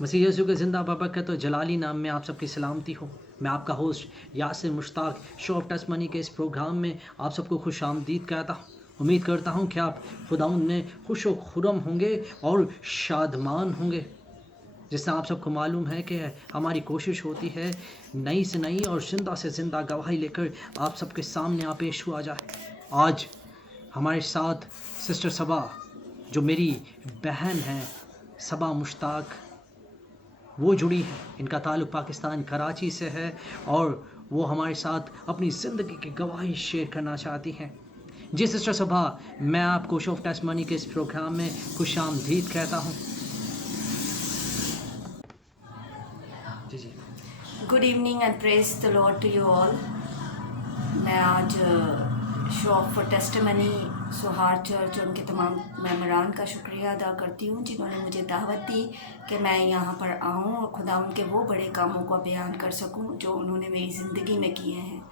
मसीह यीशु के ज़िंदा बरकत और जलाली नाम में आप सबकी सलामती हो। मैं आपका host Yasir Mushtaq show off testimony के इस प्रोग्राम में आप सबको खुश आमदीद कहता हूँ। उम्मीद करता हूँ कि आप खुदाउन में खुश व खुरम होंगे और शादमान होंगे। जिससे आप सबको मालूम है कि हमारी कोशिश होती है नई से नई और ज़िंदा से ज़िंदा गवाही लेकर आप सबके सामने आप पेश हुआ जाए। आज हमारे साथ सिस्टर सबा, जो मेरी बहन है, सबा मुश्ताक, वो जुड़ी हैं। इनका ताल्लुक़ पाकिस्तान कराची से है और वो हमारे साथ अपनी ज़िंदगी की गवाही शेयर करना चाहती हैं। जी सिस्टर सबा, मैं आपको शो ऑफ टेस्टमनी के इस प्रोग्राम में खुशामदीद कहता हूँ। जी जी। Good evening and praise the Lord to you all. मैं आज शो ऑफ फॉर टेस्टमनी सोहार चर्च और उनके तमाम मेम्बरान का शुक्रिया अदा करती हूँ जिन्होंने मुझे दावत दी कि मैं यहाँ पर आऊँ और खुदा उनके वो बड़े कामों को बयान कर सकूँ जो उन्होंने मेरी ज़िंदगी में किए हैं।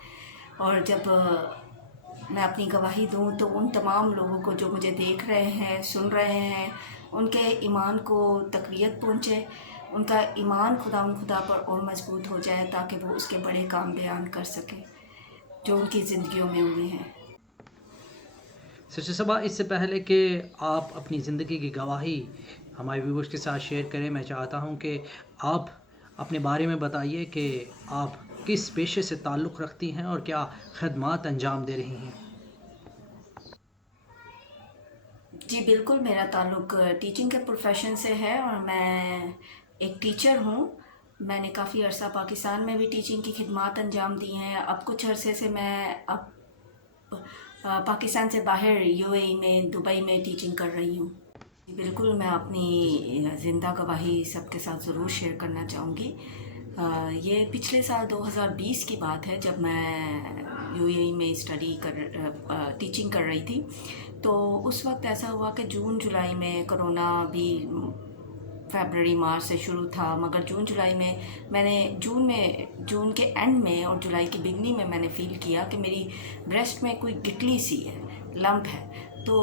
और जब मैं अपनी गवाही दूँ तो उन तमाम लोगों को जो मुझे देख रहे हैं, सुन रहे हैं, उनके ईमान को तक़वियत पहुँचे, उनका ईमान खुदा पर और मजबूत हो जाए ताकि वो उसके बड़े काम बयान कर सकें जो उनकी ज़िंदगियों में हुए हैं। सिस्टर सबा, इससे पहले कि आप अपनी ज़िंदगी की गवाही हमारे व्यूअर्स के साथ शेयर करें, मैं चाहता हूं कि आप अपने बारे में बताइए कि आप किस पेशे से ताल्लुक़ रखती हैं और क्या खदमात अंजाम दे रही हैं। जी बिल्कुल, मेरा ताल्लुक़ टीचिंग के प्रोफेशन से है और मैं एक टीचर हूँ। मैंने काफ़ी अरसा पाकिस्तान में भी टीचिंग की खिदमात अंजाम दी हैं। अब कुछ अरसे से मैं पाकिस्तान से बाहर यूएई में, दुबई में टीचिंग कर रही हूँ। बिल्कुल, मैं अपनी ज़िंदा गवाही सबके साथ ज़रूर शेयर करना चाहूँगी। ये पिछले साल 2020 की बात है जब मैं यूएई में टीचिंग कर रही थी। तो उस वक्त ऐसा हुआ कि जून जुलाई में कोरोना भी फरवरी मार्च से शुरू था, मगर जून जुलाई में मैंने जून के एंड में और जुलाई की बिगनिंग में मैंने फ़ील किया कि मेरी ब्रेस्ट में कोई गिटली सी है, लंप है। तो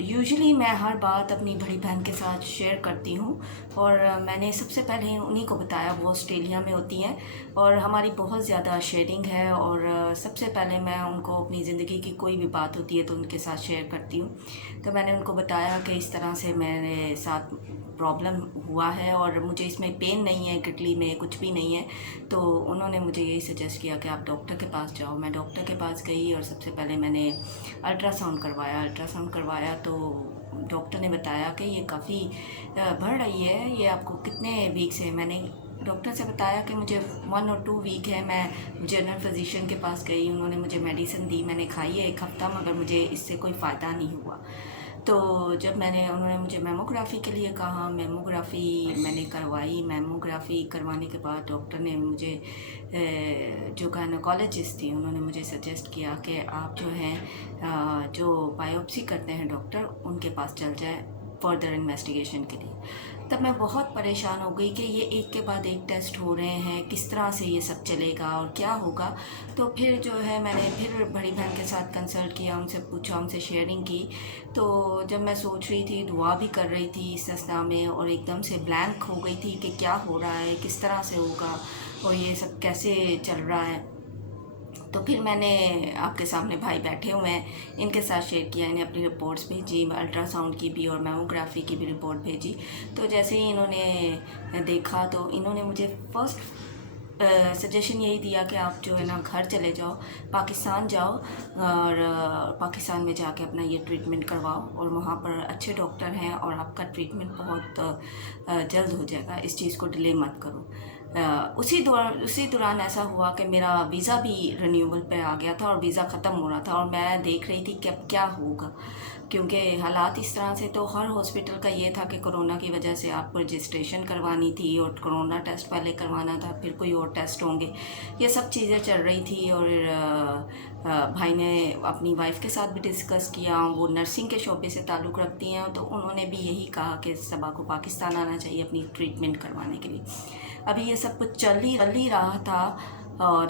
यूजुअली मैं हर बात अपनी बड़ी बहन के साथ शेयर करती हूँ और मैंने सबसे पहले उन्हीं को बताया। वो ऑस्ट्रेलिया में होती हैं और हमारी बहुत ज़्यादा शेयरिंग है और सबसे पहले मैं उनको अपनी ज़िंदगी की कोई भी बात होती है तो उनके साथ शेयर करती हूँ। तो मैंने उनको बताया कि इस तरह से मेरे साथ प्रॉब्लम हुआ है और मुझे इसमें पेन नहीं है, गिटली में कुछ भी नहीं है। तो उन्होंने मुझे यही सजेस्ट किया कि आप डॉक्टर के पास जाओ। मैं डॉक्टर के पास गई और सबसे पहले मैंने अल्ट्रासाउंड करवाया तो डॉक्टर ने बताया कि ये काफ़ी बढ़ रही है, ये आपको कितने वीक से। मैंने डॉक्टर से बताया कि मुझे 1 और 2 वीक है। मैं जनरल फिजिशियन के पास गई, उन्होंने मुझे मेडिसिन दी, मैंने खाई है 1 हफ़्ता, मगर मुझे इससे कोई फ़ायदा नहीं हुआ। तो जब उन्होंने मुझे मेमोग्राफ़ी के लिए कहा, मेमोग्राफ़ी मैंने करवाई। मेमोग्राफ़ी करवाने के बाद डॉक्टर ने मुझे जो गायनोकोलॉजिस्ट थी उन्होंने मुझे सजेस्ट किया कि आप जो हैं जो बायोप्सी करते हैं डॉक्टर, उनके पास चल जाए फर्दर इन्वेस्टिगेशन के लिए। तब मैं बहुत परेशान हो गई कि ये एक के बाद एक टेस्ट हो रहे हैं, किस तरह से ये सब चलेगा और क्या होगा। तो फिर जो है मैंने फिर बड़ी बहन के साथ कंसल्ट किया, उनसे पूछा, उनसे शेयरिंग की। तो जब मैं सोच रही थी, दुआ भी कर रही थी इस अवस्था में और एकदम से ब्लैंक हो गई थी कि क्या हो रहा है, किस तरह से होगा और ये सब कैसे चल रहा है। तो फिर मैंने आपके सामने भाई बैठे हुए हैं, इनके साथ शेयर किया। इन्हें अपनी रिपोर्ट्स भेजी, अल्ट्रासाउंड की भी और मेमोग्राफी की भी रिपोर्ट भेजी। तो जैसे ही इन्होंने देखा तो इन्होंने मुझे फर्स्ट सजेशन यही दिया कि आप जो है ना घर चले जाओ, पाकिस्तान जाओ और पाकिस्तान में जाके अपना ये ट्रीटमेंट करवाओ और वहाँ पर अच्छे डॉक्टर हैं और आपका ट्रीटमेंट बहुत जल्द हो जाएगा, इस चीज़ को डिले मत करो। उसी दौरान ऐसा हुआ कि मेरा वीज़ा भी रिन्यूअल पे आ गया था और वीज़ा ख़त्म हो रहा था और मैं देख रही थी कि अब क्या होगा, क्योंकि हालात इस तरह से। तो हर हॉस्पिटल का ये था कि कोरोना की वजह से आपको रजिस्ट्रेशन करवानी थी और कोरोना टेस्ट पहले करवाना था, फिर कोई और टेस्ट होंगे, ये सब चीज़ें चल रही थी। और भाई ने अपनी वाइफ के साथ भी डिस्कस किया, वो नर्सिंग के शोबे से ताल्लुक़ रखती हैं, तो उन्होंने भी यही कहा कि सबा को पाकिस्तान आना चाहिए अपनी ट्रीटमेंट करवाने के लिए। अभी ये सब कुछ चल ही रहा था और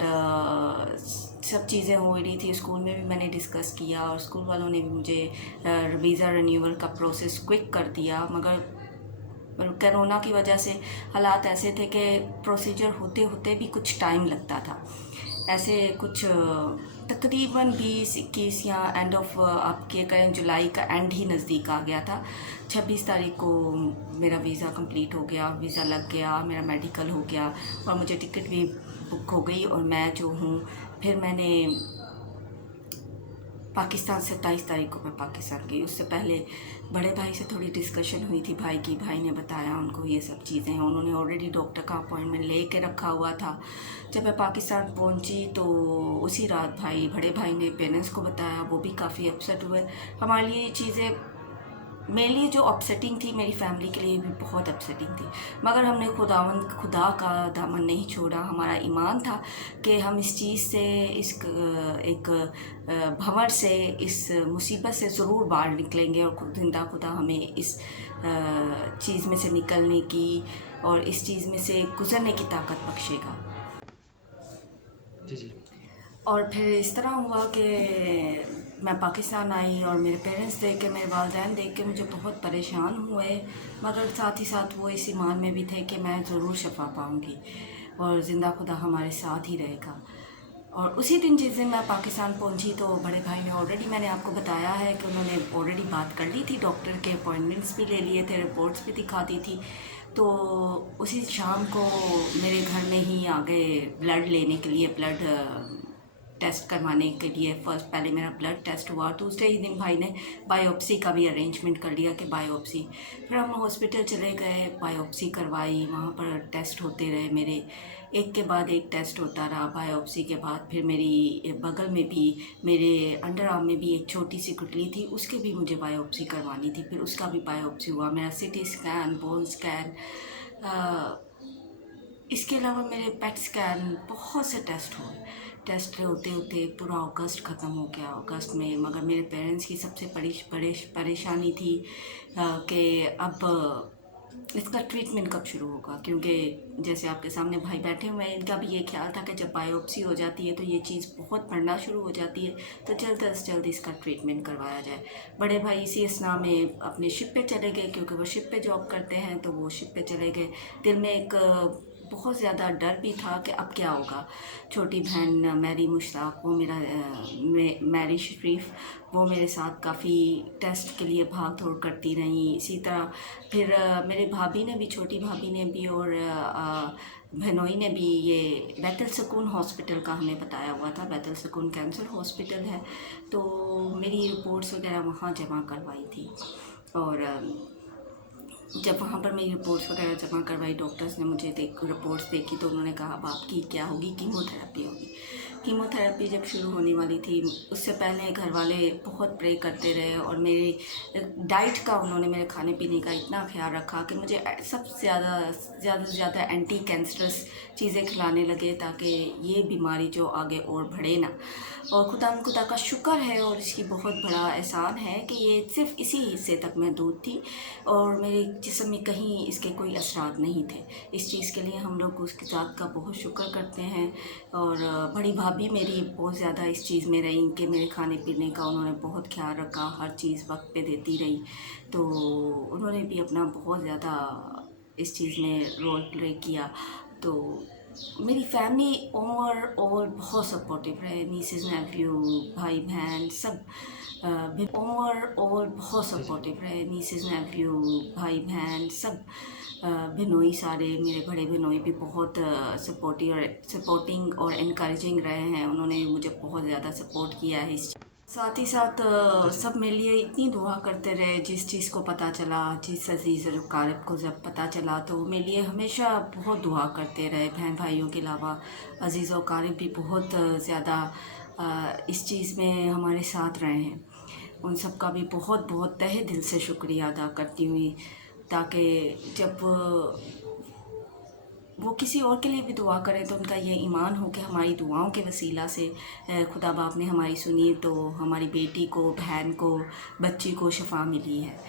सब चीज़ें हो रही थी। स्कूल में भी मैंने डिस्कस किया और स्कूल वालों ने भी मुझे वीज़ा रिन्यूअल का प्रोसेस क्विक कर दिया, मगर पर कोरोना की वजह से हालात ऐसे थे कि प्रोसीजर होते होते भी कुछ टाइम लगता था। ऐसे कुछ तकरीबन 20-21 या एंड ऑफ आप ये कहें जुलाई का एंड ही नज़दीक आ गया था। 26 तारीख को मेरा वीज़ा कंप्लीट हो गया, वीज़ा लग गया, मेरा मेडिकल हो गया और मुझे टिकट भी बुक हो गई और मैं जो हूँ फिर मैंने पाकिस्तान 27 तारीख को मैं पाकिस्तान गई। उससे पहले बड़े भाई से थोड़ी डिस्कशन हुई थी भाई की, भाई ने बताया उनको ये सब चीज़ें, उन्होंने ऑलरेडी डॉक्टर का अपॉइंटमेंट ले के रखा हुआ था। जब मैं पाकिस्तान पहुंची तो उसी रात बड़े भाई ने पेरेंट्स को बताया, वो भी काफ़ी अपसेट हुए। हमारे लिए ये चीज़ें, मेरे लिए जो अपसेटिंग थी मेरी फैमिली के लिए भी बहुत अपसेटिंग थी, मगर हमने खुदा का दामन नहीं छोड़ा। हमारा ईमान था कि हम इस चीज़ से, इस एक भंवर से, इस मुसीबत से ज़रूर बाहर निकलेंगे और जिंदा खुदा हमें इस चीज़ में से निकलने की और इस चीज़ में से गुज़रने की ताकत बख्शेगा। जी जी। और फिर इस तरह हुआ कि मैं पाकिस्तान आई और मेरे पेरेंट्स देख के, मेरे वालिदैन देख के मुझे बहुत परेशान हुए, मगर साथ ही साथ वो इस ईमान में भी थे कि मैं ज़रूर शफा पाऊँगी और ज़िंदा खुदा हमारे साथ ही रहेगा। और उसी दिन जिस दिन मैं पाकिस्तान पहुंची तो बड़े भाई ने ऑलरेडी, मैंने आपको बताया है कि उन्होंने ऑलरेडी बात कर ली थी, डॉक्टर के अपॉइंटमेंट्स भी ले लिए थे, रिपोर्ट्स भी दिखा दी थी। तो उसी शाम को मेरे घर में ही आ गए ब्लड लेने के लिए, ब्लड टेस्ट करवाने के लिए। फर्स्ट पहले मेरा ब्लड टेस्ट हुआ, दूसरे ही दिन भाई ने बायोप्सी का भी अरेंजमेंट कर लिया कि बायोप्सी। फिर हम हॉस्पिटल चले गए, बायोप्सी करवाई, वहाँ पर टेस्ट होते रहे मेरे, एक के बाद एक टेस्ट होता रहा। बायोप्सी के बाद फिर मेरी बगल में भी, मेरे अंडर आर्म में भी एक छोटी सी गुठली थी, उसके भी मुझे बायोप्सी करवानी थी, फिर उसका भी बायोप्सी हुआ। मेरा सीटी स्कैन, बोन स्कैन, इसके अलावा मेरे पेट स्कैन, बहुत से टेस्ट हुए। टेस्ट होते होते पूरा अगस्त ख़त्म हो गया, अगस्त में। मगर मेरे पेरेंट्स की सबसे परेशानी थी कि अब इसका ट्रीटमेंट कब शुरू होगा, क्योंकि जैसे आपके सामने भाई बैठे हुए हैं, इनका भी ये ख्याल था कि जब बायोप्सी हो जाती है तो ये चीज़ बहुत बढ़ना शुरू हो जाती है, तो जल्द से जल्द इसका ट्रीटमेंट करवाया जाए। बड़े भाई इसी असना में अपने शिप पे चले गए, क्योंकि वो शिप पे जॉब करते हैं, तो वो शिप पे चले गए। दिल में एक बहुत ज़्यादा डर भी था कि अब क्या होगा। छोटी बहन मैरी मुश्ताक, वो मेरा मैरी शरीफ, वो मेरे साथ काफ़ी टेस्ट के लिए भाग दौड़ करती रहीं। इसी तरह फिर मेरे भाभी ने भी, छोटी भाभी ने भी और बहनोई ने भी ये बैतुल सुकून हॉस्पिटल का हमें बताया हुआ था, बैतुल सुकून कैंसर हॉस्पिटल है, तो मेरी रिपोर्ट्स वगैरह वहाँ जमा करवाई थी। और जब वहाँ पर मेरी रिपोर्ट्स वगैरह जमा करवाई, डॉक्टर्स ने मुझे रिपोर्ट्स देखी तो उन्होंने कहा अब आपकी क्या होगी, कीमोथेरेपी होगी। कीमोथेरेपी जब शुरू होने वाली थी, उससे पहले घर वाले बहुत प्रे करते रहे और मेरी डाइट का, उन्होंने मेरे खाने पीने का इतना ख्याल रखा कि मुझे सब ज़्यादा से ज़्यादा एंटी कैंसरस चीज़ें खिलाने लगे, ताकि ये बीमारी जो आगे और बढ़े ना। और खुदा का शुक्र है और इसकी बहुत बड़ा एहसान है कि ये सिर्फ इसी हिस्से तक महदूद थी और मेरे जिस्म में कहीं इसके कोई असरात नहीं थे। इस चीज़ के लिए हम लोग उसके ज़ात का बहुत शुक्र करते हैं। और बड़ी भाभी मेरी बहुत ज़्यादा इस चीज़ में रही कि मेरे खाने पीने का उन्होंने बहुत ख्याल रखा, हर चीज़ वक्त पे देती रही, तो उन्होंने भी अपना बहुत ज़्यादा इस चीज़ में रोल प्ले किया। तो मेरी फैमिली ओवरऑल बहुत सपोर्टिव रहे, नीसेस नेफ्यू, भाई बहन सब ओवरऑल बहुत सपोर्टिव रहे, नीसेस नेफ्यू, भाई बहन सब, बहनोई सारे, मेरे बड़े बहनोई भी बहुत सपोर्टिंग और इनकरेजिंग रहे हैं। उन्होंने मुझे बहुत ज़्यादा सपोर्ट किया है। साथ ही साथ सब मेरे लिए इतनी दुआ करते रहे। जिस चीज़ को पता चला, जिस अजीज़ और कारब को जब पता चला, तो मेरे लिए हमेशा बहुत दुआ करते रहे। बहन भाइयों के अलावा अजीज़ और कारब भी बहुत ज़्यादा इस चीज़ में हमारे साथ रहे हैं। उन सब का भी बहुत बहुत तहे दिल से शुक्रिया अदा करती हुई, ताकि जब वो किसी और के लिए भी दुआ करें तो उनका ये ईमान हो कि हमारी दुआओं के वसीला से खुदा बाप ने हमारी सुनी, तो हमारी बेटी को, बहन को, बच्ची को शफा मिली है।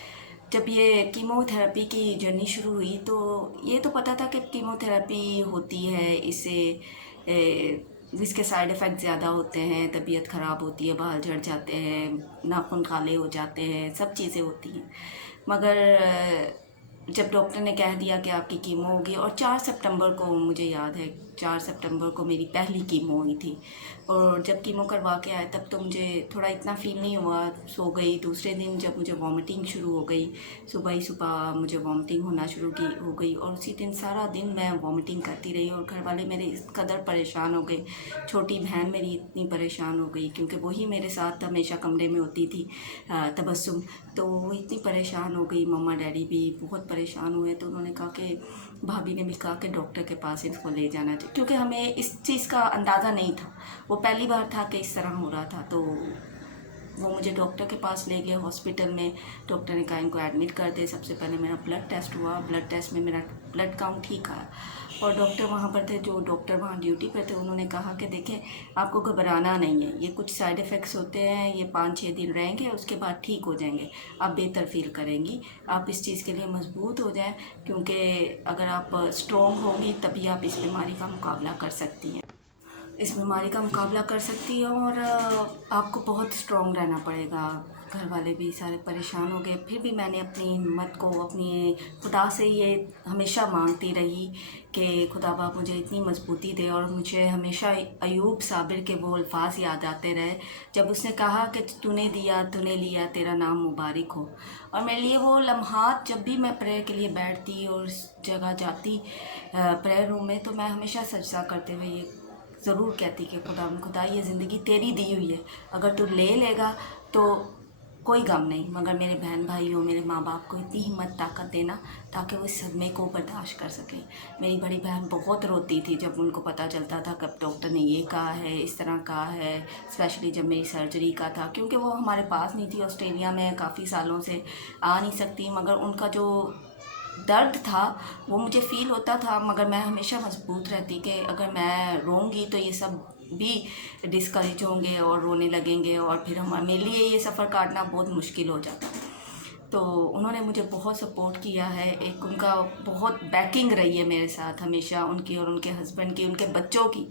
जब ये कीमोथेरेपी की जर्नी शुरू हुई तो ये तो पता था कि कीमोथेरेपी होती है, इसके साइड इफ़ेक्ट ज़्यादा होते हैं, तबीयत ख़राब होती है, बाल झड़ जाते हैं, नाखून काले हो जाते हैं, सब चीज़ें होती हैं। मगर जब डॉक्टर ने कह दिया कि आपकी कीमो होगी, और 4 सितंबर को मुझे याद है, 4 सितंबर को मेरी पहली कीमो हुई थी। और जब कीमो करवा के आए तब तो मुझे थोड़ा इतना फ़ील नहीं हुआ, सो गई। दूसरे दिन जब मुझे वॉमिटिंग शुरू हो गई, सुबह ही सुबह मुझे वॉमिटिंग होना शुरू की हो गई, और उसी दिन सारा दिन मैं वॉमिटिंग करती रही, और घर वाले मेरे इस कदर परेशान हो गए। छोटी बहन मेरी इतनी परेशान हो गई, क्योंकि वही मेरे साथ हमेशा कमरे में होती थी, तबस्सुम। तो वो इतनी परेशान हो गई, मम्मा डैडी भी बहुत परेशान हुए। तो उन्होंने कहा कि भाभी ने भी कहा कि डॉक्टर के पास इसको ले जाना चाहिए, क्योंकि हमें इस चीज़ का अंदाज़ा नहीं था। वो पहली बार था कि इस तरह हो रहा था। तो वो मुझे डॉक्टर के पास ले गए हॉस्पिटल में। डॉक्टर ने कहा इनको एडमिट कर दे। सबसे पहले मेरा ब्लड टेस्ट हुआ, ब्लड टेस्ट में मेरा ब्लड काउंट ठीक आया। और डॉक्टर वहाँ पर थे, जो डॉक्टर वहाँ ड्यूटी पर थे, उन्होंने कहा कि देखें, आपको घबराना नहीं है, ये कुछ साइड इफ़ेक्ट्स होते हैं, ये 5-6 दिन रहेंगे, उसके बाद ठीक हो जाएंगे, आप बेहतर फील करेंगी। आप इस चीज़ के लिए मजबूत हो जाएं, क्योंकि अगर आप स्ट्रॉन्ग होंगी तभी आप इस बीमारी का मुकाबला कर सकती हैं। इस बीमारी का मुकाबला कर सकती है, और आपको बहुत स्ट्रॉन्ग रहना पड़ेगा। घर वाले भी सारे परेशान हो गए। फिर भी मैंने अपनी हिम्मत को, अपनी खुदा से ये हमेशा मांगती रही कि खुदा बाप मुझे इतनी मजबूती दे। और मुझे हमेशा अयूब साबिर के वो अल्फाज याद आते रहे, जब उसने कहा कि तूने दिया तूने लिया, तेरा नाम मुबारक हो। और मेरे लिए वो लम्हात, जब भी मैं प्रेयर के लिए बैठती और उस जगह जाती प्रेयर रूम में, तो मैं हमेशा सजदा करते हुए ये ज़रूर कहती कि खुदा ये ज़िंदगी तेरी दी हुई है, अगर तू ले लेगा तो कोई गम नहीं, मगर मेरे बहन भाइयों, मेरे माँ बाप को इतनी हिम्मत ताकत देना ताकि वो इस सदमे को बर्दाश्त कर सकें। मेरी बड़ी बहन बहुत रोती थी जब उनको पता चलता था कब डॉक्टर ने ये कहा है, इस तरह कहा है, स्पेशली जब मेरी सर्जरी का था, क्योंकि वो हमारे पास नहीं थी, ऑस्ट्रेलिया में काफ़ी सालों से आ नहीं सकती। मगर उनका जो दर्द था वो मुझे फ़ील होता था, मगर मैं हमेशा मजबूत रहती कि अगर मैं रोऊंगी तो ये सब भी डिस्करेज होंगे और रोने लगेंगे, और फिर मेरे लिए ये सफ़र काटना बहुत मुश्किल हो जाता। तो उन्होंने मुझे बहुत सपोर्ट किया है, एक उनका बहुत बैकिंग रही है मेरे साथ हमेशा, उनकी और उनके हस्बैंड की, उनके बच्चों की।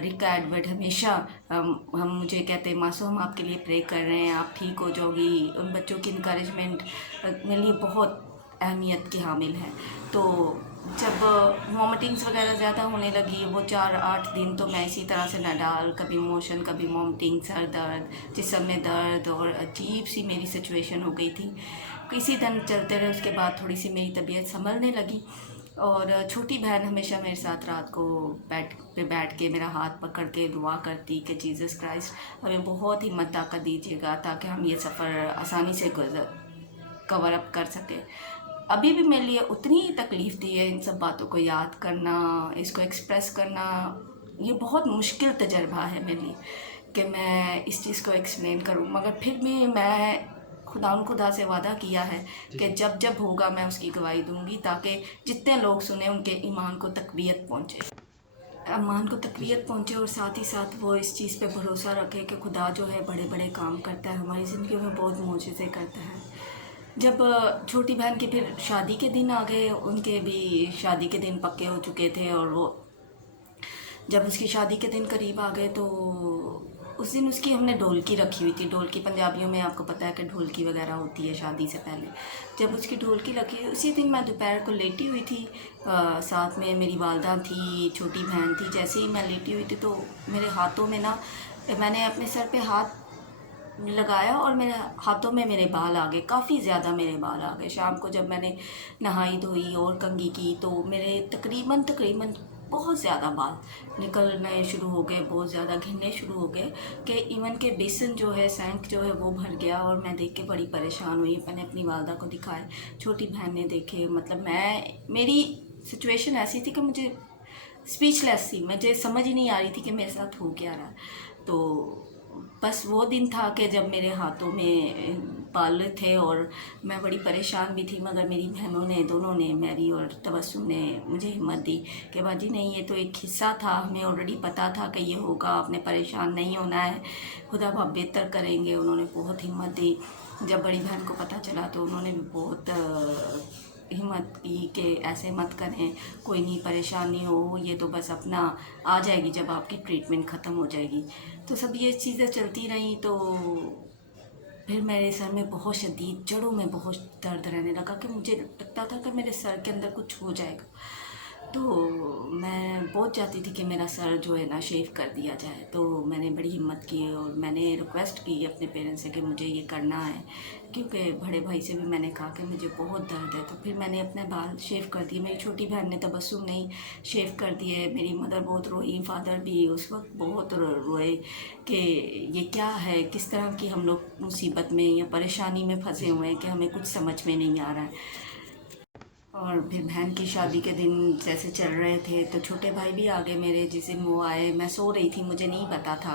रिका एडवर्ड हमेशा हम मुझे कहते हैं, मासू हम आपके लिए प्रे कर रहे हैं, आप ठीक हो जाओगी। उन बच्चों की इंकरेजमेंट मेरे लिए बहुत अहमियत की हामिल है। तो जब वॉमिटिंग्स वगैरह ज़्यादा होने लगी, वो 4-8 दिन तो मैं इसी तरह से नडाल, कभी मोशन, कभी वॉमिटिंग, सर दर्द, जिस्म में दर्द, और अजीब सी मेरी सिचुएशन हो गई थी। किसी दिन चलते रहे, उसके बाद थोड़ी सी मेरी तबीयत संभलने लगी। और छोटी बहन हमेशा मेरे साथ रात को बेड पे बैठ के मेरा हाथ पकड़ के दुआ करती कि जीसस क्राइस्ट हमें बहुत हिम्मत ताकत दीजिएगा ताकि हम ये सफ़र आसानी से कवर अप कर सके। अभी भी मेरे लिए उतनी ही तकलीफ़ दी है इन सब बातों को याद करना, इसको एक्सप्रेस करना। ये बहुत मुश्किल तजर्बा है मेरे लिए कि मैं इस चीज़ को एक्सप्लेन करूं, मगर फिर भी मैं खुदा से वादा किया है कि जब जब होगा मैं उसकी गवाही दूंगी, ताकि जितने लोग सुने उनके ईमान को तकवीत पहुँचे, ईमान को तकवीत पहुँचे, और साथ ही साथ वो इस चीज़ पे भरोसा रखे कि खुदा जो है बड़े बड़े काम करता है, हमारी ज़िंदगी में बहुत मोजज़े करता है। जब छोटी बहन के फिर शादी के दिन आ गए, उनके भी शादी के दिन पक्के हो चुके थे, और वो जब उसकी शादी के दिन करीब आ गए तो उस दिन उसकी हमने ढोलकी रखी हुई थी। ढोलकी पंजाबियों में आपको पता है कि ढोलकी वगैरह होती है शादी से पहले। जब उसकी ढोलकी रखी, उसी दिन मैं दोपहर को लेटी हुई थी, साथ में मेरी वालदा थी, छोटी बहन थी। जैसे ही मैं लेटी हुई थी तो मेरे हाथों में ना, मैंने अपने सर पे हाथ लगाया और मेरे हाथों में मेरे बाल आ गए, काफ़ी ज़्यादा मेरे बाल आ गए। शाम को जब मैंने नहाई धोई और कंघी की तो मेरे तकरीबन बहुत ज़्यादा बाल निकलने शुरू हो गए, बहुत ज़्यादा घिरने शुरू हो गए कि इवन के बेसन जो है, सैंक जो है वो भर गया। और मैं देख के बड़ी परेशान हुई। मैंने अपनी वालदा को दिखाए, छोटी बहन ने देखे। मतलब मेरी सिचुएशन ऐसी थी कि मुझे स्पीचलेस थी, मुझे समझ ही नहीं आ रही थी कि मेरे साथ हो क्या रहा। तो बस वो दिन था कि जब मेरे हाथों में बाल थे और मैं बड़ी परेशान भी थी, मगर मेरी बहनों ने, दोनों ने, मेरी और तबस्सुम ने मुझे हिम्मत दी कि बाजी नहीं, ये तो एक हिस्सा था, हमें ऑलरेडी पता था कि ये होगा, आपने परेशान नहीं होना है, खुदा बाप बेहतर करेंगे। उन्होंने बहुत हिम्मत दी। जब बड़ी बहन को पता चला तो उन्होंने भी बहुत हिम्मत की कि ऐसे मत करें, कोई नहीं, परेशान नहीं हो, ये तो बस अपना आ जाएगी जब आपकी ट्रीटमेंट ख़त्म हो जाएगी। तो सब ये चीज़ें चलती रहीं। तो फिर मेरे सर में बहुत शदीद जड़ों में बहुत दर्द रहने लगा कि मुझे लगता था कि मेरे सर के अंदर कुछ हो जाएगा। तो मैं बहुत चाहती थी कि मेरा सर जो है ना शेव कर दिया जाए। तो मैंने बड़ी हिम्मत की और मैंने रिक्वेस्ट की अपने पेरेंट्स से कि मुझे ये करना है, क्योंकि बड़े भाई से भी मैंने कहा कि मुझे बहुत दर्द है। तो फिर मैंने अपने बाल शेव कर दिए। मेरी छोटी बहन ने तबस्सुम नहीं शेव कर दिए। मेरी मदर बहुत रोई, फादर भी उस वक्त बहुत रोए कि ये क्या है, किस तरह की हम लोग मुसीबत में या परेशानी में फंसे हुए हैं कि हमें कुछ समझ में नहीं आ रहा है। और फिर बहन की शादी के दिन जैसे चल रहे थे तो छोटे भाई भी आ गए मेरे। जिस दिन वो आए मैं सो रही थी, मुझे नहीं पता था,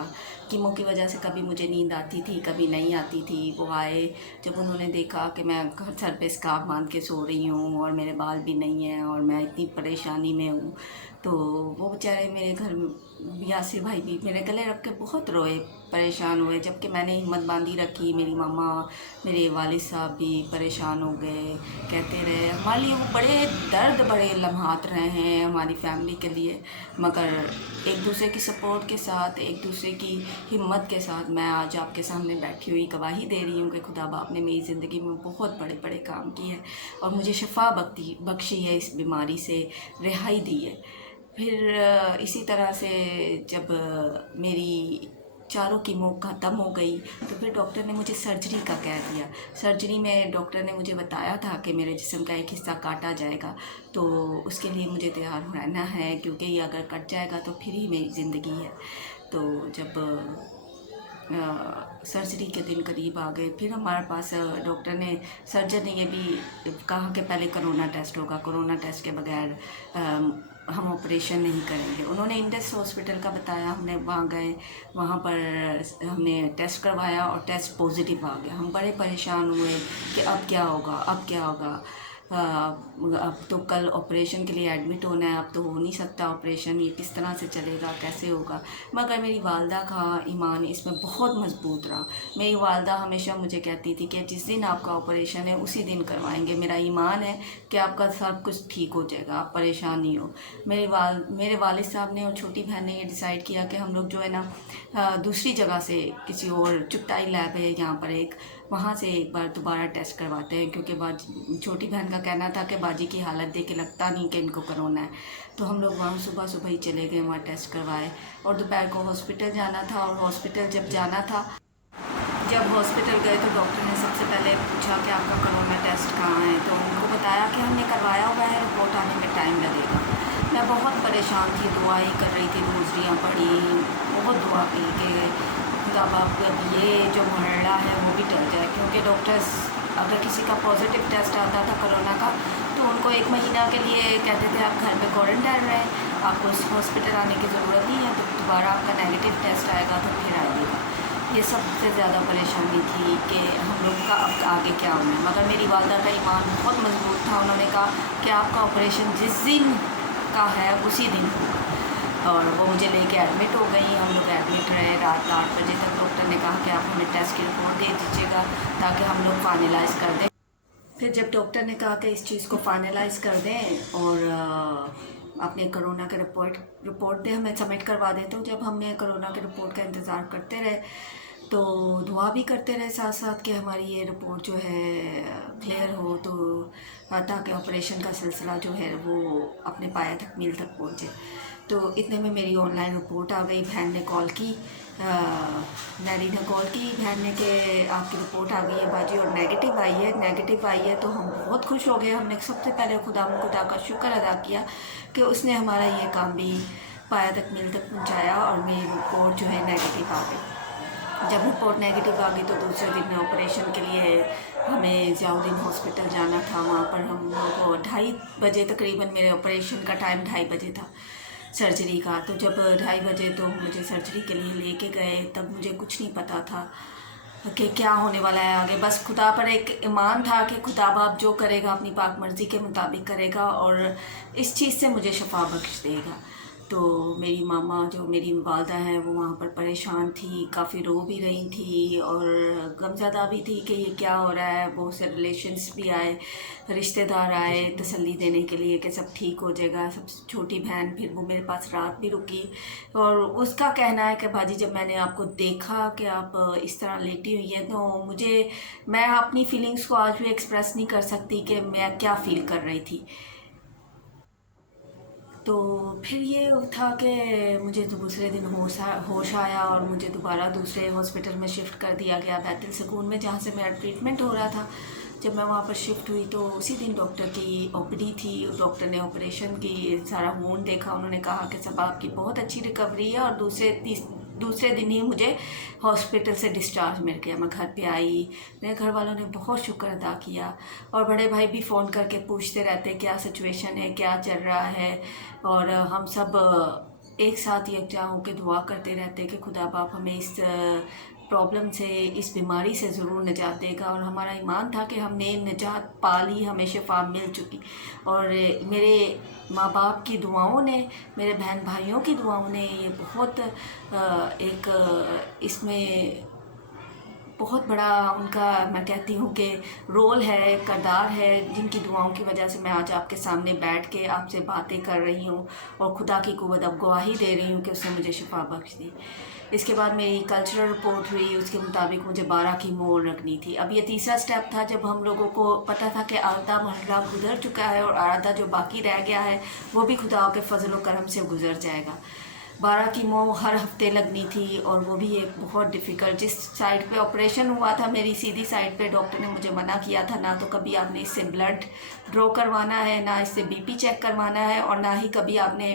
कीमो की वजह से कभी मुझे नींद आती थी कभी नहीं आती थी। वो आए, जब उन्होंने देखा कि मैं सर पे स्कार्फ बांध के सो रही हूँ और मेरे बाल भी नहीं हैं और मैं इतनी परेशानी में हूँ, तो वो बेचारे मेरे घर में यासिर भाई भी मेरे गले रख के बहुत रोए, परेशान हुए। जबकि मैंने हिम्मत बांधी रखी। मेरी मामा, मेरे वालिद साहब भी परेशान हो गए, कहते रहे। हमारे लिए वो बड़े दर्द बड़े लम्हात रहे हैं हमारी फैमिली के लिए, मगर एक दूसरे की सपोर्ट के साथ, एक दूसरे की हिम्मत के साथ मैं आज आपके सामने बैठी हुई गवाही दे रही हूँ कि खुदा बाप ने मेरी ज़िंदगी में बहुत बड़े बड़े काम किए हैं और मुझे शफा बख्शी है, इस बीमारी से रिहाई दी है। फिर इसी तरह से जब मेरी चारों कीमो ख़त्म हो गई तो फिर डॉक्टर ने मुझे सर्जरी का कह दिया। सर्जरी में डॉक्टर ने मुझे बताया था कि मेरे जिस्म का एक हिस्सा काटा जाएगा, तो उसके लिए मुझे तैयार रहना है, क्योंकि ये अगर कट जाएगा तो फिर ही मेरी ज़िंदगी है। तो जब सर्जरी के दिन करीब आ गए, फिर हमारे पास डॉक्टर ने, सर्जन ने ये भी कहा कि पहले कोरोना टेस्ट होगा, कोरोना टेस्ट के बगैर हम ऑपरेशन नहीं करेंगे। उन्होंने इंडस हॉस्पिटल का बताया, हमने वहाँ गए, वहाँ पर हमने टेस्ट करवाया और टेस्ट पॉजिटिव आ गया। हम बड़े परेशान हुए कि अब क्या होगा, अब क्या होगा। अब तो कल ऑपरेशन के लिए एडमिट होना है, अब तो हो नहीं सकता ऑपरेशन, ये किस तरह से चलेगा, कैसे होगा। मगर मेरी वालदा का ईमान इसमें बहुत मजबूत रहा। मेरी वालदा हमेशा मुझे कहती थी कि जिस दिन आपका ऑपरेशन है उसी दिन करवाएंगे, मेरा ईमान है कि आपका सब कुछ ठीक हो जाएगा, आप परेशान नहीं हो। मेरे वालिद साहब ने और छोटी बहन ने ये डिसाइड किया कि हम लोग जो है ना दूसरी जगह से, किसी और चुगताई लैब है यहाँ पर एक, वहाँ से एक बार दोबारा टेस्ट करवाते हैं, क्योंकि छोटी बहन का कहना था कि बाजी की हालत देख के लगता नहीं कि इनको कोरोना है। तो हम लोग वहाँ सुबह सुबह ही चले गए, वहाँ टेस्ट करवाए और दोपहर को हॉस्पिटल जाना था। और हॉस्पिटल जब जाना था, जब हॉस्पिटल गए तो डॉक्टर ने सबसे पहले पूछा कि आपका कोरोना टेस्ट कहाँ है। तो उनको बताया कि हमने करवाया हुआ है, रिपोर्ट आने में टाइम लगेगा। मैं बहुत परेशान थी, दुआएं कर रही थी, रोज़रियाँ पढ़ी, बहुत दुआ की कि खुदा बाप अब ये जो मरला है वो भी टल जाए। क्योंकि डॉक्टर्स अगर किसी का पॉजिटिव टेस्ट आता था कोरोना का तो उनको 1 महीना के लिए कहते थे आप घर में क्वारंटाइन रहें, आपको हॉस्पिटल आने की ज़रूरत नहीं है। तो दोबारा आपका नेगेटिव टेस्ट आएगा तो फिर आइएगा। ये सबसे ज़्यादा परेशानी थी कि हम लोग का अब आगे क्या होना है। मगर मेरी वालदा का ईमान बहुत मजबूत था। उन्होंने कहा कि आपका ऑपरेशन जिस दिन का है उसी दिन होगा। और वो मुझे लेके एडमिट हो गई। हम लोग एडमिट रहे रात 8 बजे तक। डॉक्टर ने कहा कि आप हमें टेस्ट की रिपोर्ट दे दीजिएगा ताकि हम लोग फाइनलाइज़ कर दें। फिर जब डॉक्टर ने कहा कि इस चीज़ को फाइनलाइज़ कर दें और अपने कोरोना के रिपोर्ट दे हमें सबमिट करवा दें, तो जब हमने कोरोना के रिपोर्ट का इंतज़ार करते रहे तो दुआ भी करते रहे साथ साथ कि हमारी ये रिपोर्ट जो है क्लियर हो, तो ताकि ऑपरेशन का सिलसिला जो है वो अपने पाया तकमील तक पहुँचे। तो इतने में मेरी ऑनलाइन रिपोर्ट आ गई। बहन ने कॉल की, नैरी ने कॉल की बहन ने कि आपकी रिपोर्ट आ गई है बाजी और नेगेटिव आई है। नेगेटिव आई है तो हम बहुत खुश हो गए। हमने सबसे पहले खुदा का शुक्र अदा किया कि उसने हमारा ये काम भी पाया तकमील तक पहुँचाया और मेरी रिपोर्ट जो है नेगेटिव आ गई। जब रिपोर्ट नेगेटिव आ गई तो दूसरे दिन ऑपरेशन के लिए हमें ज़ियाउद्दीन हॉस्पिटल जाना था। वहाँ पर हम लोग को 2:30 बजे तकरीबन, मेरे ऑपरेशन का टाइम 2:30 बजे था सर्जरी का। तो जब 2:30 बजे तो मुझे सर्जरी के लिए लेके गए, तब मुझे कुछ नहीं पता था कि क्या होने वाला है आगे। बस खुदा पर एक ईमान था कि खुदा बाप जो करेगा अपनी पाक मर्ज़ी के मुताबिक करेगा और इस चीज़ से मुझे शफा बख्श देगा। तो मेरी मामा जो मेरी वालदा हैं वो वहाँ पर परेशान थी, काफ़ी रो भी रही थी और गमज़दा भी थी कि ये क्या हो रहा है। बहुत से रिलेशंस भी आए, रिश्तेदार आए तसल्ली देने के लिए कि सब ठीक हो जाएगा। सब छोटी बहन फिर वो मेरे पास रात भी रुकी और उसका कहना है कि बाजी जब मैंने आपको देखा कि आप इस तरह लेटी हुई हैं तो मैं अपनी फ़ीलिंग्स को आज भी एक्सप्रेस नहीं कर सकती कि मैं क्या फ़ील कर रही थी। तो फिर ये था कि मुझे तो दूसरे दिन होश आया और मुझे दोबारा दूसरे हॉस्पिटल में शिफ्ट कर दिया गया, बैतुल सुकून में, जहाँ से मेरा ट्रीटमेंट हो रहा था। जब मैं वहाँ पर शिफ्ट हुई तो उसी दिन डॉक्टर की ओपीडी थी। डॉक्टर ने ऑपरेशन की सारा वूंड देखा। उन्होंने कहा कि सब आपकी बहुत अच्छी रिकवरी है और दूसरे दिन ही मुझे हॉस्पिटल से डिस्चार्ज मिल गया। मैं घर पे आई, मेरे घर वालों ने बहुत शुक्र अदा किया और बड़े भाई भी फ़ोन करके पूछते रहते क्या सिचुएशन है, क्या चल रहा है। और हम सब एक साथ यकजा होकर दुआ करते रहते कि खुदा बाप हमें इस प्रॉब्लम से, इस बीमारी से ज़रूर निजात देगा। और हमारा ईमान था कि हमने निजात पा ली, हमें शिफा मिल चुकी। और मेरे माँ बाप की दुआओं ने, मेरे बहन भाइयों की दुआओं ने ये बहुत इसमें बहुत बड़ा उनका, मैं कहती हूँ कि रोल है, किरदार है, जिनकी दुआओं की वजह से मैं आज आपके सामने बैठ के आपसे बातें कर रही हूँ और खुदा की कुव्वत अब गवाही दे रही हूँ कि उसने मुझे शिफा बख्श दी। इसके बाद मेरी कल्चरल रिपोर्ट हुई, उसके मुताबिक मुझे 12 की मोल रखनी थी। अब ये तीसरा स्टेप था जब हम लोगों को पता था कि आधा मरहला गुजर चुका है और आधा जो बाकी रह गया है वो भी खुदा के फजल व करम से गुजर जाएगा। 12 कीमो हर हफ्ते लगनी थी और वो भी एक बहुत डिफ़िकल्ट, जिस साइड पे ऑपरेशन हुआ था मेरी सीधी साइड पे, डॉक्टर ने मुझे मना किया था ना तो कभी आपने इससे ब्लड ड्रॉ करवाना है, ना इससे बीपी चेक करवाना है और ना ही कभी आपने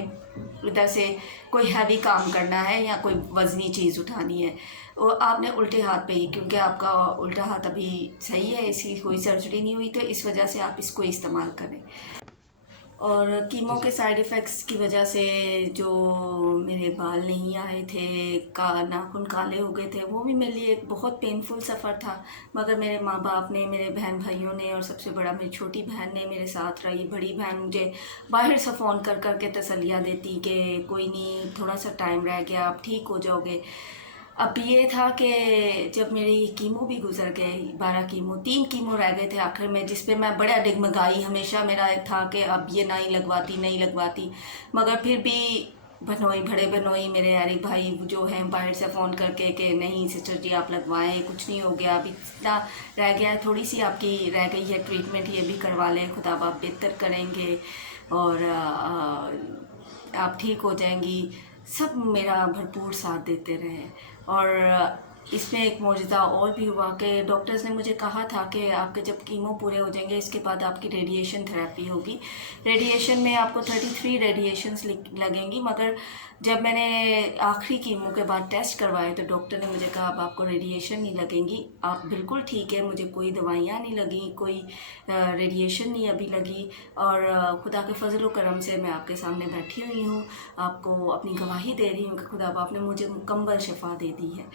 इधर से कोई हैवी काम करना है या कोई वज़नी चीज़ उठानी है। वो आपने उल्टे हाथ पे ही, क्योंकि आपका उल्टा हाथ अभी सही है, इसकी कोई सर्जरी नहीं हुई तो इस वजह से आप इसको इस्तेमाल करें। और कीमो के साइड इफ़ेक्ट्स की वजह से जो मेरे बाल नहीं आए थे, नाखून काले हो गए थे, वो भी मेरे लिए एक बहुत पेनफुल सफ़र था। मगर मेरे माँ बाप ने, मेरे बहन भाइयों ने और सबसे बड़ा मेरी छोटी बहन ने मेरे साथ रही। बड़ी बहन मुझे बाहर से फ़ोन कर कर के तसल्लियाँ देती कि कोई नहीं, थोड़ा सा टाइम रह गया, आप ठीक हो जाओगे। अब ये था कि जब मेरी कीमो भी गुजर गए, 12 कीमो, 3 कीमो रह गए थे आखिर में, जिस पे मैं बड़ा डिगमगाई। हमेशा मेरा था कि अब ये नहीं लगवाती, मगर फिर भी बड़े बनोई मेरे अरे भाई जो हैं बाहर से फ़ोन करके कि नहीं सिस्टर जी आप लगवाएं, कुछ नहीं हो गया, अभी इतना रह गया है, थोड़ी सी आपकी रह गई है ट्रीटमेंट, ये भी करवा लें, खुदा बाप बेहतर करेंगे और आप ठीक हो जाएंगी। सब मेरा भरपूर साथ देते रहे। और इसमें एक मौजज़ा और भी हुआ कि डॉक्टर्स ने मुझे कहा था कि आपके जब कीमो पूरे हो जाएंगे इसके बाद आपकी रेडिएशन थेरेपी होगी। रेडिएशन में आपको 33 रेडिएशंस लगेंगी, मगर जब मैंने आखिरी कीमो के बाद टेस्ट करवाए तो डॉक्टर ने मुझे कहा अब आपको रेडिएशन नहीं लगेंगी, आप बिल्कुल ठीक है, मुझे कोई दवाइयाँ नहीं लगी, कोई रेडिएशन नहीं अभी लगी और खुदा के फजल व करम से मैं आपके सामने बैठी हुई हूँ, आपको अपनी गवाही दे रही हूँ कि खुदा बाप ने मुझे मुकम्मल शिफा दे दी है।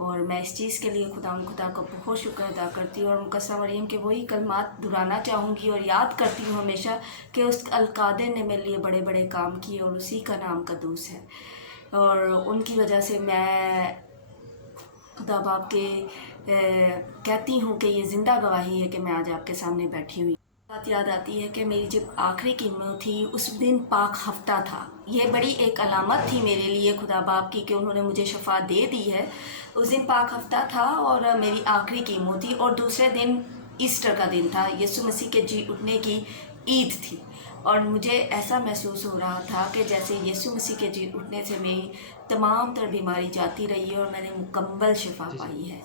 और मैं इस चीज़ के लिए खुदा का बहुत शुक्र अदा करती हूँ और मुकस्सा मरियम के वही कलमात दोहराना चाहूँगी और याद करती हूँ हमेशा कि उस अलकादिर ने मेरे लिए बड़े बड़े काम किए और उसी का नाम कदूस है। और उनकी वजह से मैं खुदा बाप के कहती हूँ कि ये ज़िंदा गवाही है कि मैं आज आपके सामने बैठी हुई। बात याद आती है कि मेरी जब आखिरी कीमो थी उस दिन पाक हफ्ता था। ये बड़ी एक अलामत थी मेरे लिए खुदा बाप की कि उन्होंने मुझे शफा दे दी है। उस दिन पाक हफ्ता था और मेरी आखिरी कीमो थी और दूसरे दिन ईस्टर का दिन था, यीशु मसीह के जी उठने की ईद थी। और मुझे ऐसा महसूस हो रहा था कि जैसे यीशु मसीह के जी उठने से मेरी तमाम तर बीमारी जाती रही है और मैंने मुकम्मल शिफा पाई है।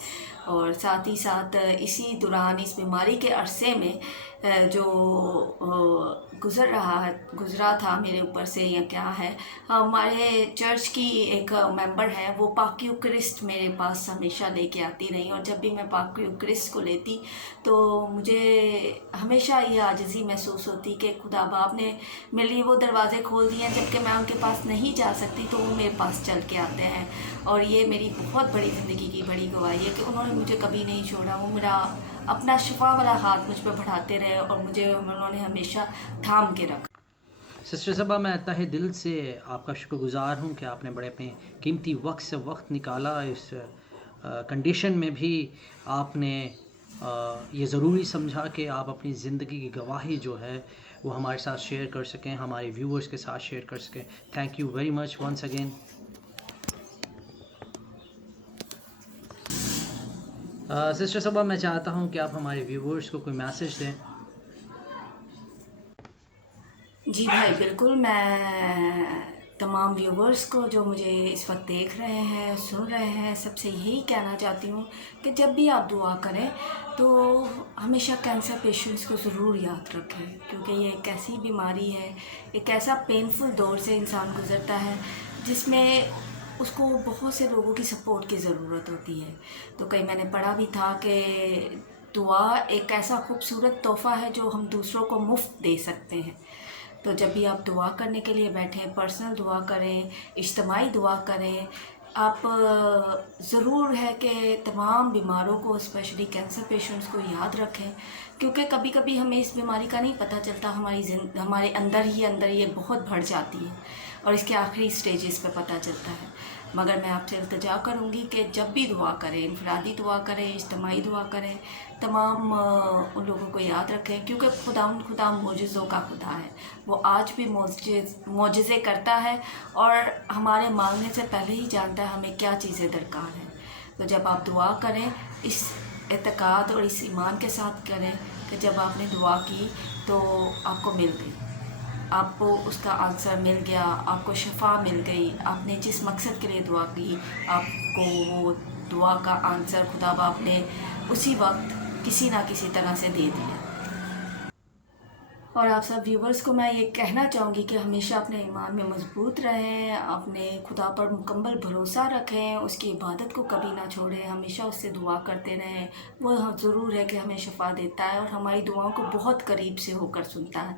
और साथ ही साथ इसी दौरान इस बीमारी के अरसे में जो गुज़रा था मेरे ऊपर से या क्या है, हमारे चर्च की एक मेंबर है, वो पाक यूकरिस्ट मेरे पास हमेशा लेके आती रही और जब भी मैं पाक यूकरिस्ट को लेती तो मुझे हमेशा ये आजिज़ी महसूस होती कि खुदा बाप ने मेरे लिए वो दरवाज़े खोल दिए हैं, जबकि मैं उनके पास नहीं जा सकती तो वो मेरे पास चल के आते हैं। और ये मेरी बहुत बड़ी ज़िंदगी की बड़ी गवाही है कि उन्होंने मुझे कभी नहीं छोड़ा, वो मेरा अपना शिफा वाला हाथ मुझ पर बढ़ाते रहे और मुझे उन्होंने हमेशा थाम के रखा। सिस्टर सबा, मैं तहे दिल से आपका शुक्रगुज़ार हूँ कि आपने बड़े अपने कीमती वक़्त से वक़्त निकाला। इस कंडीशन में भी आपने ये ज़रूरी समझा कि आप अपनी ज़िंदगी की गवाही जो है वो हमारे साथ शेयर कर सकें, हमारे व्यूअर्स के साथ शेयर कर सकें। Thank you very much once again. Sister Saba, मैं चाहता हूँ कि आप हमारे व्यूअर्स को कोई मैसेज दें। जी भाई, बिल्कुल। मैं तमाम व्यूवर्स को जो मुझे इस वक्त देख रहे हैं, सुन रहे हैं, सबसे यही कहना चाहती हूँ कि जब भी आप दुआ करें तो हमेशा कैंसर पेशेंट्स को ज़रूर याद रखें, क्योंकि ये एक ऐसी बीमारी है, एक ऐसा पेनफुल दौर से इंसान गुज़रता है जिसमें उसको बहुत से लोगों की सपोर्ट की ज़रूरत होती है। तो कहीं मैंने पढ़ा भी था कि दुआ एक ऐसा खूबसूरत तोहफ़ा है जो हम दूसरों को मुफ्त दे सकते हैं। तो जब भी आप दुआ करने के लिए बैठें, पर्सनल दुआ करें, इज्तिमाई दुआ करें, आप ज़रूर है कि तमाम बीमारों को, स्पेशली कैंसर पेशेंट्स को याद रखें, क्योंकि कभी कभी हमें इस बीमारी का नहीं पता चलता, हमारे अंदर ही अंदर ये बहुत बढ़ जाती है और इसके आखिरी स्टेजेस पे पता चलता है। मगर मैं आपसे इल्तिजा करूँगी कि जब भी दुआ करें, इनफरादी दुआ करें, इज्तिमाई दुआ करें, तमाम उन लोगों को याद रखें, क्योंकि खुदा मोजज़ों का खुदा है। वो आज भी मोजज़े करता है और हमारे मांगने से पहले ही जानता है हमें क्या चीज़ें दरकार हैं। तो जब आप दुआ करें, इस एतक़ाद और इस ईमान के साथ करें कि जब आपने दुआ की तो आपको मिल गई, आपको उसका आंसर मिल गया, आपको शफा मिल गई, आपने जिस मकसद के लिए दुआ की, आपको वो दुआ का आंसर खुदा बाप ने उसी वक्त किसी ना किसी तरह से दे दिया। और आप सब व्यूवर्स को मैं ये कहना चाहूँगी कि हमेशा अपने ईमान में मजबूत रहें, अपने खुदा पर मुकम्मल भरोसा रखें, उसकी इबादत को कभी ना छोड़ें, हमेशा उससे दुआ करते रहें। वो ज़रूर है कि हमें शफा देता है और हमारी दुआओं को बहुत करीब से होकर सुनता है।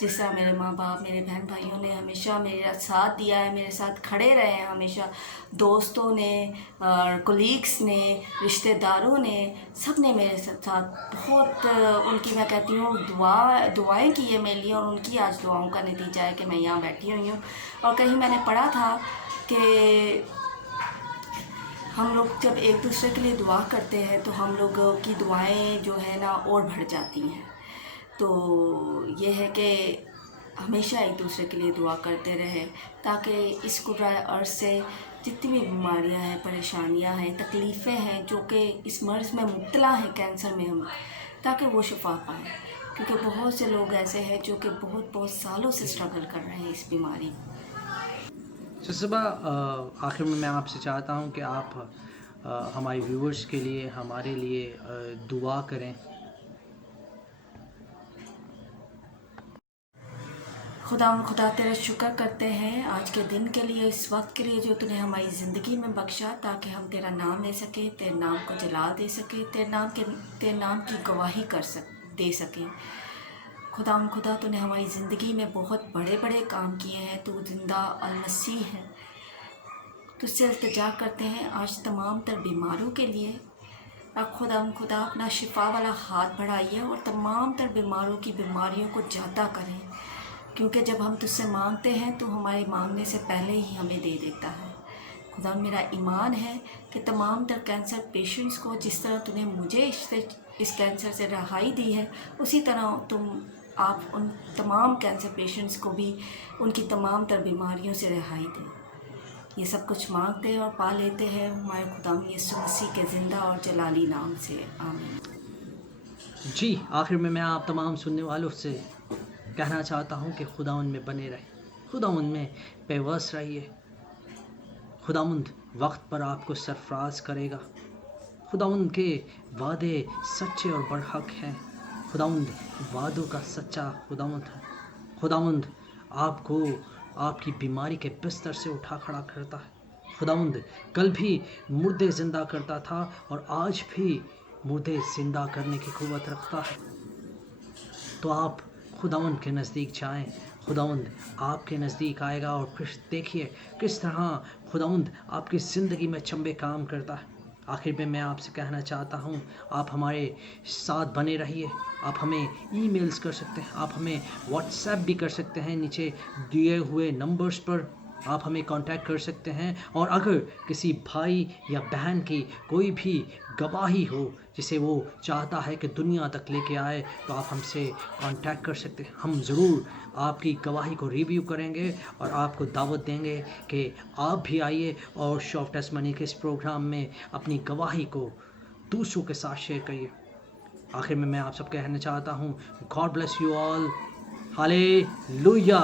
जिस तरह मेरे माँ बाप, मेरे बहन भाइयों ने हमेशा मेरा साथ दिया है, मेरे साथ खड़े रहे हैं हमेशा, दोस्तों ने और कोलीग्स ने, रिश्तेदारों ने, सब ने मेरे साथ बहुत उनकी, मैं कहती हूँ, दुआएं की है मेरे लिए, और उनकी आज दुआओं का नतीजा है कि मैं यहाँ बैठी हुई हूँ। और कहीं मैंने पढ़ा था कि हम लोग जब एक दूसरे के लिए दुआ करते हैं तो हम लोगों की दुआएं जो है ना और बढ़ जाती हैं। तो ये है कि हमेशा एक दूसरे के लिए दुआ करते रहें, ताकि इस कुर्राए अर्ज़ से जितनी भी बीमारियां हैं, परेशानियां हैं, तकलीफ़ें हैं, जो कि इस मर्ज़ में मुब्तला हैं, कैंसर में हम, ताकि वो शिफा पाएँ। क्योंकि बहुत से लोग ऐसे हैं जो कि बहुत बहुत सालों से स्ट्रगल कर रहे हैं इस बीमारी में। सिस्टर सबा, आखिर में मैं आपसे चाहता हूँ कि आप हमारे व्यूअर्स के लिए, हमारे लिए दुआ करें। खुदा तेरा शुक्र करते हैं आज के दिन के लिए, इस वक्त के लिए जो तूने हमारी ज़िंदगी में बख्शा, ताकि हम तेरा नाम ले सकें, तेरे नाम को जलाल दे सकें, तेरे नाम की गवाही दे सकें। खुदा तूने हमारी ज़िंदगी में बहुत बड़े बड़े काम किए हैं। तू जिंदा अल-मसीह है। तुझसे इल्तिजा करते हैं आज तमाम तर बीमारों के लिए, अब खुदा अपना शिफा वाला हाथ बढ़ाइए और तमाम तर बीमारों की बीमारियों को ज़्यादा करें, क्योंकि जब हम तुझसे मांगते हैं तो हमारे मांगने से पहले ही हमें दे देता है। खुदा, मेरा ईमान है कि तमाम तर कैंसर पेशेंट्स को जिस तरह तूने मुझे इस कैंसर से रहाई दी है, उसी तरह आप उन तमाम कैंसर पेशेंट्स को भी उनकी तमाम तर बीमारियों से रिहाई दें। ये सब कुछ मांगते हैं और पा लेते हैं हमारे खुदा यीशु मसीह के ज़िंदा और जलाली नाम से, आमीन। जी, आखिर में मैं आप तमाम सुनने वालों से कहना चाहता हूँ कि खुदा उनमें बने रहे, खुदा उनमें पेवस रहिए। खुदावंद वक्त पर आपको सरफराज करेगा। खुदावंद के वादे सच्चे और बरहक हैं। खुदावंद वादों का सच्चा खुदावंद है। खुदावंद आपको आपकी बीमारी के बिस्तर से उठा खड़ा करता है। खुदावंद कल भी मुर्दे ज़िंदा करता था और आज भी मुर्दे ज़िंदा करने की क़ुव्वत रखता है। तो आप खुदावंद के नज़दीक जाएं, खुदावंद आपके नज़दीक आएगा और फिर देखिए किस तरह खुदावंद आपकी ज़िंदगी में चंबे काम करता है। आखिर में मैं आपसे कहना चाहता हूँ, आप हमारे साथ बने रहिए। आप हमें ईमेल्स कर सकते हैं, आप हमें व्हाट्सएप भी कर सकते हैं, नीचे दिए हुए नंबर्स पर आप हमें कांटेक्ट कर सकते हैं। और अगर किसी भाई या बहन की कोई भी गवाही हो जिसे वो चाहता है कि दुनिया तक लेके आए, तो आप हमसे कांटेक्ट कर सकते हैं। हम ज़रूर आपकी गवाही को रिव्यू करेंगे और आपको दावत देंगे कि आप भी आइए और शो ऑफ टेस्टिमनी के इस प्रोग्राम में अपनी गवाही को दूसरों के साथ शेयर करिए। आखिर में मैं आप सब कहना चाहता हूँ, God bless you all. Hallelujah.